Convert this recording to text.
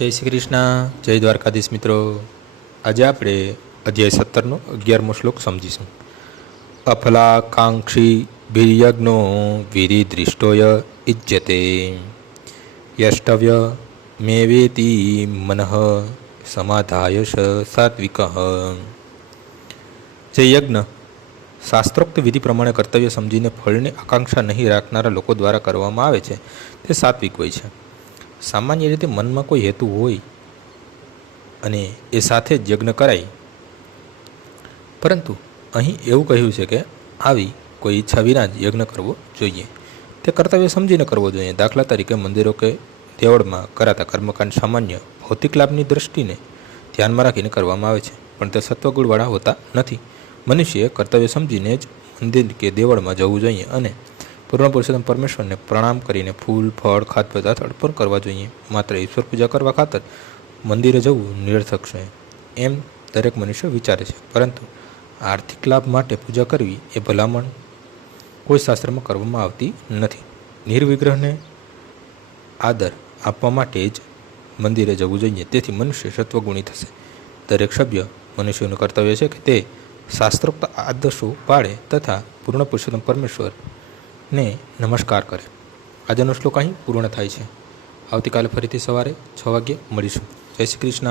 જય શ્રી કૃષ્ણ, જય દ્વારકાધીશ મિત્રો। આજે આપણે અધ્યાય 17નો 11મો શ્લોક સમજીશું। અફલાકાંક્ષી ભીર્યજ્ઞો વિરિદૃષ્ટોય ઇજ્યતે યષ્ટવ્ય મેવેતિ મનઃ સમાધાયશ સાત્વિકઃ। જે યજ્ઞ શાસ્ત્રોક્ત વિધિ પ્રમાણે કર્તવ્ય સમજીને ફળની આકાંક્ષા નહીં રાખનારા લોકો દ્વારા કરવામાં આવે છે તે સાત્વિક હોય છે। સામાન્ય રીતે મનમાં કોઈ હેતુ હોય અને એ સાથે જ યજ્ઞ કરાય, પરંતુ અહીં એવું કહ્યું છે કે આવી કોઈ ઈચ્છા વિના જ યજ્ઞ કરવો જોઈએ। તે કર્તવ્ય સમજીને કરવો જોઈએ। દાખલા તરીકે મંદિરો કે દેવળમાં કરાતા કર્મકાંડ સામાન્ય ભૌતિક લાભની દૃષ્ટિને ધ્યાનમાં રાખીને કરવામાં આવે છે, પણ તે સત્વગુણવાળા હોતા નથી। મનુષ્યએ કર્તવ્ય સમજીને જ મંદિર કે દેવળમાં જવું જોઈએ અને પૂર્ણ પુરુષોત્તમ પરમેશ્વરને પ્રણામ કરીને ફૂલ ફળ ખાદ્ય પદાર્થ અર્પણ કરવા જોઈએ। માત્ર ઈશ્વર પૂજા કરવા ખાતર મંદિરે જવું નિરર્થક છે એમ દરેક મનુષ્ય વિચારે છે, પરંતુ આર્થિક લાભ માટે પૂજા કરવી એ ભલામણ કોઈ શાસ્ત્રમાં કરવામાં આવતી નથી। નિર્વિગ્રહને આદર આપવા માટે જ મંદિરે જવું જોઈએ, તેથી મનુષ્ય સત્વગુણી થશે। દરેક સભ્ય મનુષ્યનું કર્તવ્ય છે કે તે શાસ્ત્રોક્ત આદર્શો પાળે તથા પૂર્ણ પુરુષોત્તમ પરમેશ્વરને નમસ્કાર કરે। આજનો શ્લોક અહીં પૂર્ણ થાય છે। આવતીકાલે ફરીથી સવારે 6 વાગ્યે મળીશું। જય શ્રી કૃષ્ણ।